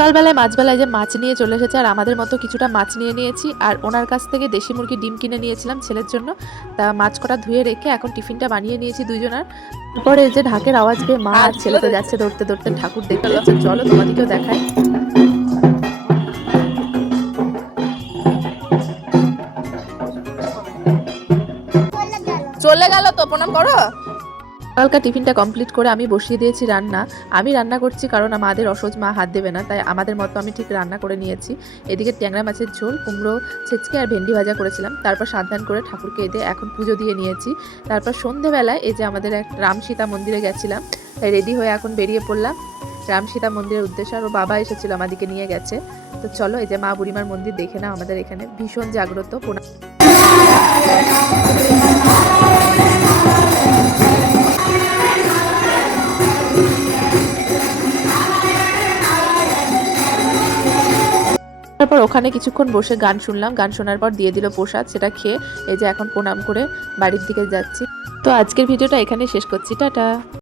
সকালবেলায় মাছবেলায় যে মাছ নিয়ে চলে এসেছে, আর আমাদের মতো কিছুটা মাছ নিয়ে নিয়েছি। আর ওনার কাছ থেকে দেশি মুরগি ডিম কিনে নিয়েছিলাম ছেলের জন্য। তা মাছ কটা ধুয়ে রেখে এখন টিফিনটা বানিয়ে নিয়েছি দুইজনার। তারপরে এই যে ঢাকের আওয়াজ পেয়ে মা আর ছেলে তো যাচ্ছে দৌড়তে দৌড়তে ঠাকুর দেখতে। চলো তোমাদেরকেও দেখায়। চলে গেল তো, প্রণাম করো। সকালকা টিফিনটা কমপ্লিট করে আমি বসিয়ে দিয়েছি রান্না। আমি রান্না করছি কারণ আমাদের অসহজ মা হাত দেবে না, তাই আমাদের মতো আমি ঠিক রান্না করে নিয়েছি। এদিকে ট্যাংরা মাছের ঝোল, কুমড়ো ছেঁচকে আর ভেন্ডি ভাজা করেছিলাম। তারপর সাবধান করে ঠাকুরকে এদে এখন পুজো দিয়ে নিয়েছি। তারপর সন্ধেবেলায় এই যে আমাদের এক রাম সীতা মন্দিরে গেছিলাম, তাই রেডি হয়ে এখন বেরিয়ে পড়লাম রাম সীতা মন্দিরের উদ্দেশ্যে। আর ও বাবা এসেছিল, আমাদেরকে নিয়ে গেছে। তো চলো এই যে মা বুড়িমার মন্দির দেখে নাও। আমাদের এখানে ভীষণ জাগ্রত। তারপর ওখানে কিছুক্ষণ বসে গান শুনলাম। গান শোনার পর দিয়ে দিল প্রসাদ, সেটা খেয়ে এই যে এখন প্রণাম করে বাড়ির দিকে যাচ্ছি। তো আজকের ভিডিওটা এখানে শেষ করছি, টাটা।